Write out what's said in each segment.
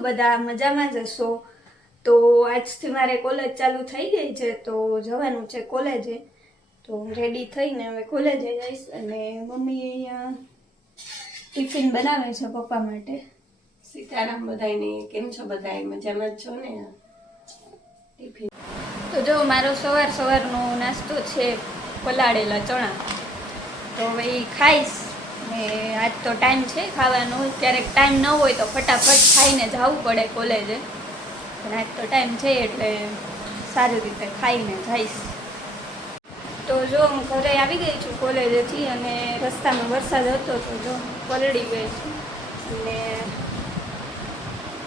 બધા મજામાં જ હશો? તો આજથી મારે કોલેજ ચાલુ થઈ ગઈ છે તો જવાનું છે કોલેજે તો રેડી થઈને હવે કોલેજે જઈશ અને મમ્મી અહીંયા ટિફિન બનાવે છે પપ્પા માટે. સીતારામ બધાયને કેમ છો બધાય? મજામાં જ છો ને? ટિફિન? તો જો મારો સવાર સવારનો નાસ્તો છે પલાળેલા ચણા. તો હવે ખાઈશ. ને આજ તો ટાઈમ છે ખાવાનો. ક્યારેક ટાઈમ ન હોય તો ફટાફટ ખાઈને જવું પડે કોલેજે પણ આજ તો ટાઈમ છે એટલે સારી રીતે ખાઈને જઈશ. તો જો હું ઘરે આવી ગઈ છું કોલેજેથી અને રસ્તામાં વરસાદ હતો તો જો પલળી ગઈ છું. અને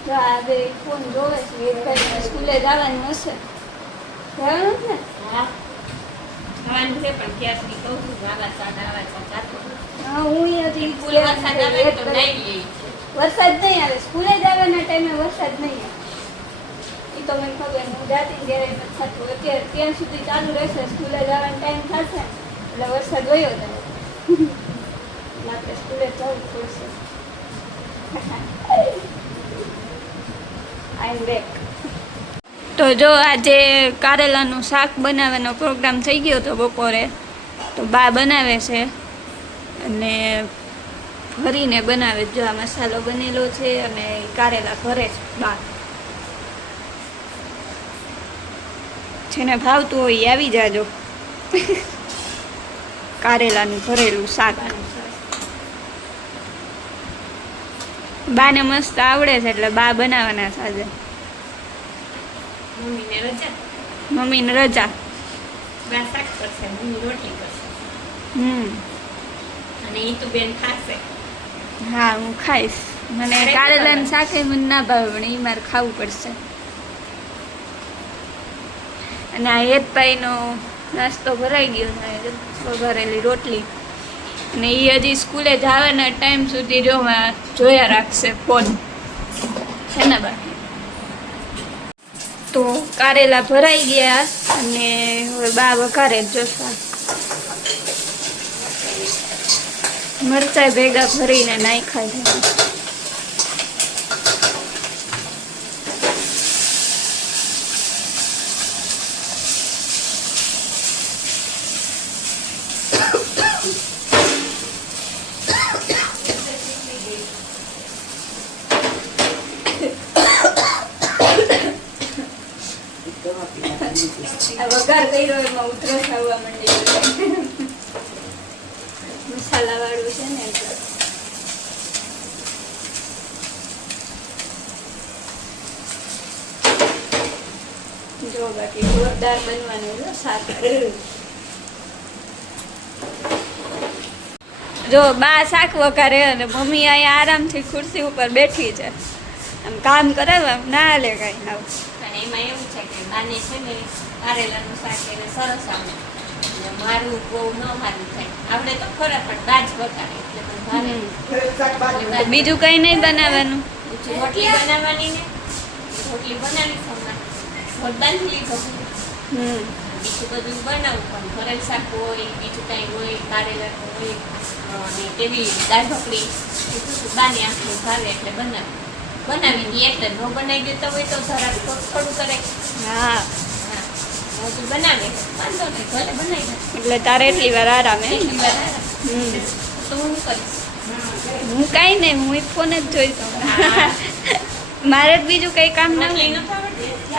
જો આ બે ફોન જોવે છે સ્કૂલે જવાનું હશે? જવાનું ખાવાનું છે પણ ક્યાં સુધી કહું છું વાવા સાદ આવા સાદ હા હું હજી ફૂલ વરસાદ આવે તો નાઈ વરસાદ નહીં આવે સ્કૂલે જવાના ટાઈમે વરસાદ નહીં આવે. એ તો મને ખબર હું જાતી ને ઘેરે થતું. અત્યારે ત્યાં સુધી ચાલુ રહેશે સ્કૂલે જવાનો ટાઈમ થશે એટલે વરસાદ વયો જાય. આપણે સ્કૂલે જવું પડશે. આઈ એમ બેક તો જો આજે કારેલાનું શાક બનાવવાનો પ્રોગ્રામ થઈ ગયો હતો બપોરે તો બા બનાવે છે. અને ભરીને બનાવે જો આ મસાલો બનેલો છે અને કારેલા ભરે છે બા જેને ભાવતું હોય આવી જાજો. કારેલાનું ભરેલું શાક. બાને મસ્ત આવડે છે એટલે બા બનાવવાના સાજે મમ્મીને રજા? મમ્મીને રજા. બા શાક કરશે મમ્મી રોટલી કરશે. હમ. અને ઈ તો બેન ખાશે. હા હું ખાઈશ. મને કારેલાનું શાક એ મને ના ભાવે પણ એ મારે ખાવું પડશે. અને આ હેતભાઈનો નાસ્તો ભરાઈ ગયો ભરેલી રોટલી. અને એ હજી સ્કૂલે જવાના ટાઈમ સુધી જો જોયા રાખશે ફોન. છે ને બા તો કારેલા ભરાઈ ગયા અને હવે બા વઘારે જ જોશા. મરચાં ભેગા ભરીને નાખ્યા છે આ વઘાર કર્યો એમાં ઉધરસ આવવા માંડી મસાલા વાળું છે ને એટલે જો બાકી જોરદાર બનવાનું શાક જો બા શાક વઘારે અને મમ્મી અહીંયા આરામથી ખુરશી ઉપર બેઠી છે. આમ કામ કરે આમ ના લે કાંઈ. આવું એમાં એવું છે કે બાને છે ને કારેલાનું શાક એને સરસ આવે. મારું બહુ ન મારું થાય. આપણે તો ખરા પણ દાજ વઘારે. એટલે બીજું કંઈ નહીં બનાવવાનું. રોટલી બનાવવાની ને? રોટલી બનાવી બાંધી લીધો બીજું બધું બનાવું પણ ભરેલ શાક હોય બીજું કાંઈ હોય કારેલા હોય અને તેવી દાળ ઢોકળી બધું બાને આખું ભાવે એટલે બનાવી. બનાવી દઈએ એટલે ન બનાવી દેતા હોય તો જરાક થોડું કરે. હા. બનાવે. વાંધો નહીં ભલે બનાવી એટલે તારે એટલી વાર આરામ હે એટલી વાર આરામ. તો હું કરીશ. હું કાંઈ નહીં હું ફોન જ જોઈશ મારે બીજું કંઈ કામ ના?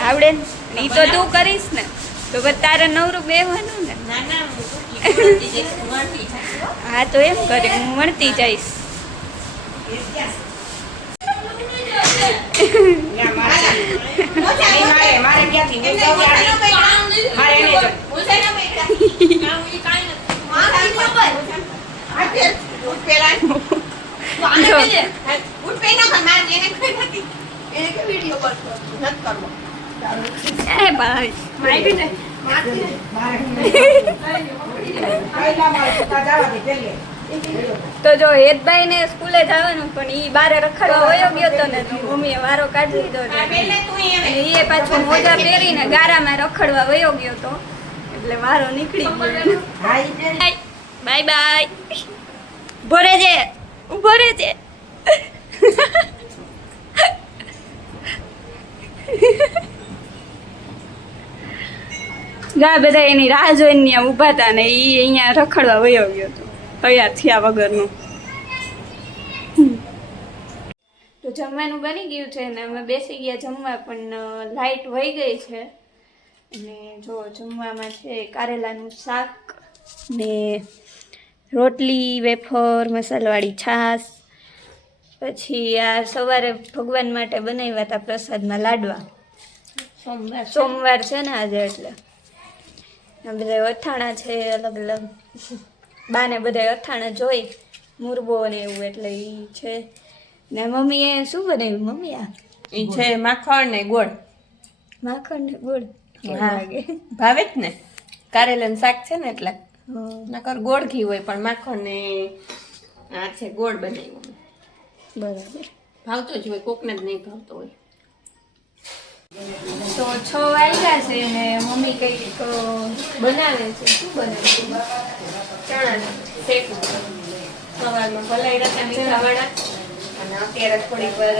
આવડે ને? ઈ તો તું કરીશ ને. તો તારે નવરું બેહવાનું ને. ના ના હું વણતી જઈશ ઉઠ પેલા ઉઠ પેલા જઈશ, એને હા તો એમ કે હું વણતી જઈશ. જો એ ભાઈ. તો જો હેતભાઈ ને સ્કૂલે જવાનું પણ ઈ બારે રખડવા વયો ગયો તો ને મમ્મીએ વારો કાઢી લીધો છે. એ પાછું મોજા પહેરીને ગારામાં રખડવા વયો ગયો તો. એટલે વારો નીકળી ગયો. Bye bye. ઊભો રહેજે ઊભો રહેજે. ગા બધા એની રાહ જોઈને ત્યાં ઊભા હતા ને એ અહીંયા રખડવા વયો ગયો હતો. તૈયાર થયા વગરનું. તો જમવાનું બની ગયું છે ને અમે બેસી ગયા જમવા પણ લાઈટ વહી ગઈ છે. અને જો જમવામાં છે કારેલાનું શાક ને રોટલી વેફર મસાલાવાળી છાશ. પછી આ સવારે ભગવાન માટે બનાવ્યા હતા પ્રસાદમાં લાડવા. સોમવાર સોમવાર છે ને આજે એટલે. બધા અથાણા છે અલગ અલગ. બાને બધા અથાણા જોઈ મુરબો ને એવું એટલે એ છે. ને મમ્મીએ શું બનાવ્યું? મમ્મી આ? એ છે માખણ ને ગોળ. માખણ ને ગોળ. ભાવે જ ને? કારેલાનું શાક છે ને એટલે. નકર ગોળ ઘી હોય પણ માખણ ને આ છે ગોળ બનાવ્યું. બરાબર. ભાવતો જ હોય કોકને જ નહીં ભાવતો હોય. તો છ વાગ્યા છે ને મમ્મી કંઈક બનાવે છે. શું બનાવે છે? ચણા શેકું. સવારમાં ભલાઈ રાતા મીઠા વાળા અને અત્યારે થોડીક વાર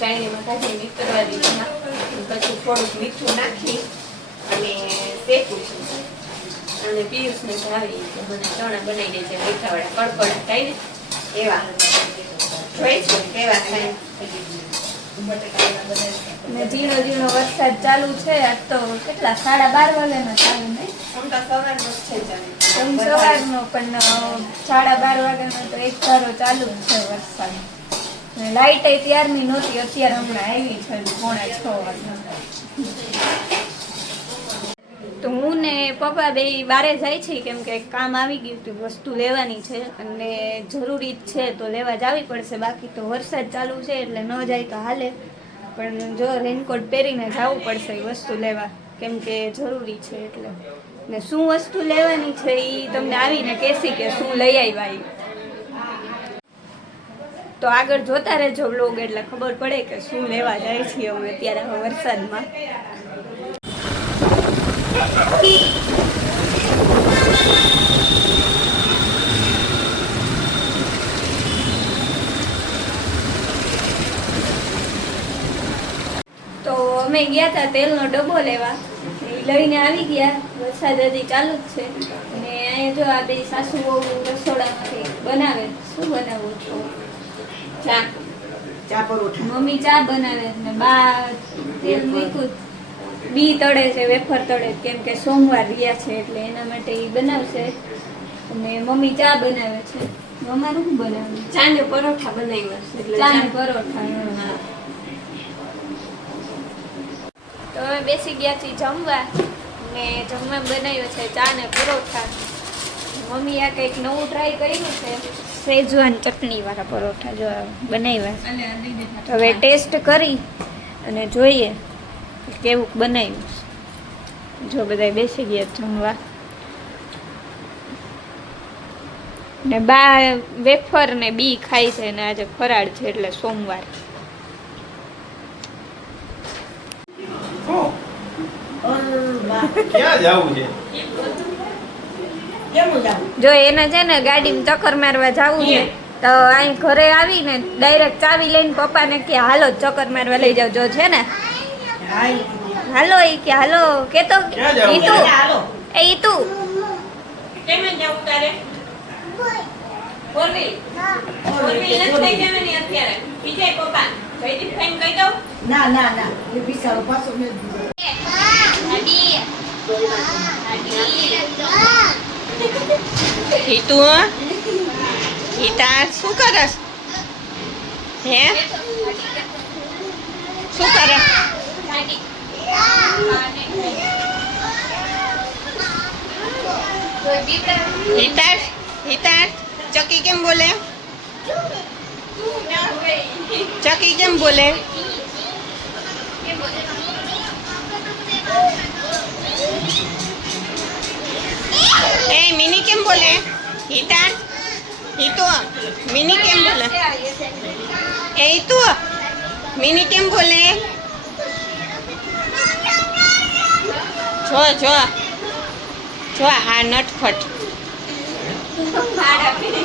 ચાઇનીમાં કાઢી મિક્સ કરવા દીધા પછી થોડુંક મીઠું નાખી અને શેકું છું અને પિયુષને ભાવી કે મને ચણા બનાવી દે છે મીઠા વાળા કડકડ થાય ને. એવા. જોઈશું કેવા થાય. ને ઝીણો ઝીણો વરસાદ ચાલુ છે આજ તો કેટલા સાડા બાર વાગ્યાનો ચાલુ નહીં સવાર નો સવારનો પણ સાડા બાર વાગ્યાનો તો એક ધારો ચાલુ જ છે વરસાદ. લાઇટ ત્યારની નહોતી અત્યારે હમણાં આવી છે પોણા છ વાગ્યા. તો હું ને પપ્પા બે બારે જાય છે, કેમ કે કામ આવી ગયું હતું, વસ્તુ લેવાની છે, અને જરૂરી જ છે તો લેવા જવી પડશે, બાકી તો વરસાદ ચાલુ છે, એટલે ન જાય તો હાલે. પણ જો રેનકોટ પહેરીને જવું પડશે એ વસ્તુ લેવા, કેમ કે જરૂરી છે એટલે. ને શું વસ્તુ લેવાની છે એ તમને આવીને કહેશી કે શું લઈ આવ્યા એ તો આગળ જોતા રહેજો બ્લોગ એટલે ખબર પડે કે શું લેવા જાય છીએ અમે અત્યારે વરસાદમાં. તો અમે ગયા હતા તેલનો ડબ્બો લેવા. લઈને આવી ગયા. વરસાદ હજી ચાલુ જ છે. અને અહીંયા જો આ બે સાસુ બહુ રસોડામાંથી બનાવે. શું બનાવું છું? ચા. ચા પરોઠા. મમ્મી ચા બનાવે ને બા તેલ મૂક્યું. બી તળે છે વેફર તળે કેમ કે સોમવાર રહ્યા છે એટલે એના માટે એ બનાવશે. અને મમ્મી ચા બનાવે છે. અમારું શું બનાવે ચા ને પરોઠા બનાવ્યા છે એટલે ચા ને પરોઠા તો અમે બેસી ગયા છીએ જમવા. ને જમવા બનાવ્યો છે ચા ને પરોઠા. મમ્મી આ કંઈક નવું ટ્રાય કર્યું છે. સેજવાન ચટણી વાળા પરોઠા જો બનાવ્યા હવે ટેસ્ટ કરી અને જોઈએ. કેવું બનાવ્યું? જો બધા બેસી ગયા જમવા. ને બા વેફર ને બી ખાય છે ને આજે ફરાળ છે એટલે સોમવાર. જો એને છે ને ગાડીમાં ચક્કર મારવા જવું છે, તો અહીં ઘરે આવીને ડાયરેક્ટ ચાવી લઈને પપ્પાને કે, હાલો ચક્કર મારવા લઈ જાવ. જો છે ને હાલો ઈ કે હાલો કે તો ઈતુ એ ઈતુ કેમ જવું તારે? વ્હીલ. ફોર વ્હીલ નથી કેમ જવાની અત્યારે. બીજે પપ્પા જયદીપ ભાઈ કહી દઉં. ના ના ના. એ બિચારો પાછો મેં હિતુ હિતા શું કરસ? હે? શું કરે? હિતા હિતા ચકી કેમ બોલે ચકી કેમ બોલે એ મિની કેમ બોલે હિતા હિતુ મિની કેમ બોલે એ હિતુ મિની કેમ બોલે જો જો. જો આ નટખટ.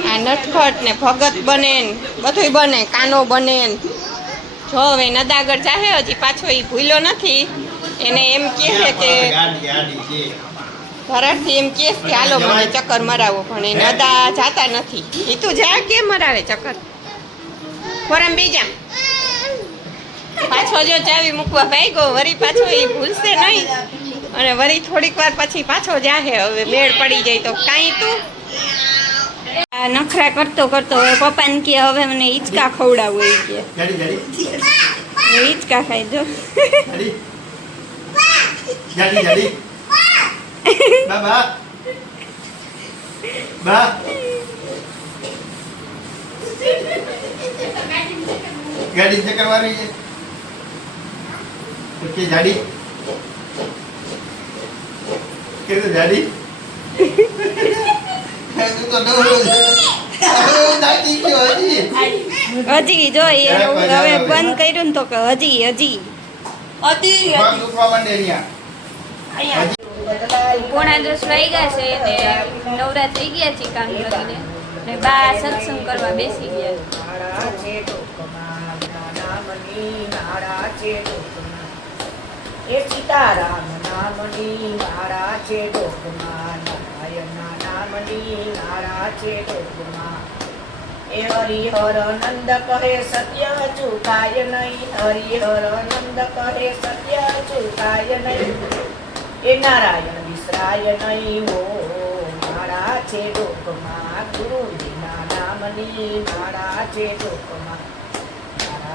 આ નટખટ ને ભગત બને ને બધુંય બને કાનો બને જો હવે નદાગર જાહે હજી પાછો એ ભૂલ્યો નથી. એને એમ કહે છે કે ઘરાથી એમ કહે છે કે હાલો મને ચક્કર મરાવો પણ એ નદા જાતા નથી. એ તું જા કે મરાવે ચક્કર. ફોરમ બીજા પાછો જો ચાવી મૂકવા ભાઈ ગો વરી પાછો એ ભૂલશે નહીં. અને વરી થોડીક વાર પછી પાછો જાહે હવે મેળ પડી જાય તો કાંઈ તું. આ નખરા કરતો કરતો હવે પપ્પાને કે હવે મને હિંચકા ખવડાવું એ કે. ઈચકા હિંચકા ખાઈ જો ગાડી ચક્કર છે તો કે તો ગયો હજી જોઈએ જો એ હવે બંધ કર્યું ને તો કે હજી હજી. પોણા દસ વાગ્યા છે ને નવરા થઈ ગયા છે કામ કરીને. ને બા સત્સંગ કરવા બેસી ગયા નાળા છે ટોકમાં નામની નાળા છે ટોકમાં એ સીતારામ નામની મારા છે ટોકમાં નારાયણના નામની મારા છે ટોકમાં એ હરિહર નંદ કહે સત્ય ચૂકાય નહીં, હરિહર નંદ કહે સત્ય ચૂકાય નહીં. એ નારાયણ વિસરાય નહીં હો મારા છે ડોકમાં ગુરુજીના નામની મારા છે ડોકમાં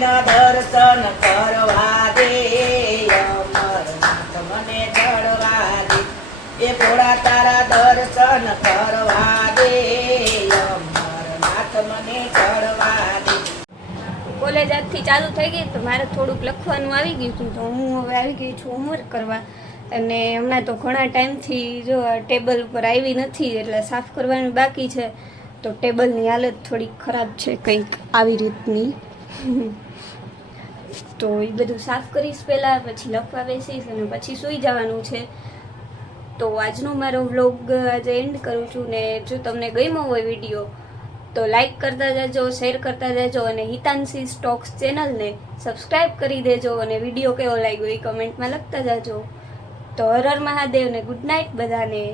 દર્શન કરવા દે, અમરનાથ મને ચડવા દે. એ ભોળા તારા દર્શન કરવા દે, અમરનાથ મને ચડવા દે. કોલેજ આજથી ચાલુ થઈ ગઈ તો મારે થોડુંક લખવાનું આવી ગયું હતું, તો હું હવે આવી ગઈ છું હોમવર્ક કરવા. અને હમણાં તો ઘણા ટાઈમથી જો ટેબલ ઉપર આવી નથી, એટલે સાફ કરવાનું બાકી છે. તો ટેબલની હાલત થોડીક ખરાબ છે કંઈક, આવી રીતની. તો એ બધું સાફ કરીશ પહેલાં, પછી લખવા બેસીશ અને પછી સૂઈ જવાનું છે. તો આજનો મારો વ્લોગ આજે એન્ડ કરું છું ને જો તમને ગમ્યો હોય વીડિયો તો લાઈક કરતા જજો શેર કરતા જજો અને હિતાંશી સ્ટોક્સ ચેનલને સબસ્ક્રાઈબ કરી દેજો અને વીડિયો કેવો લાગ્યો એ કમેન્ટમાં લખતા જાજો. તો હર મહાદેવ ને ગુડ નાઇટ બધાને.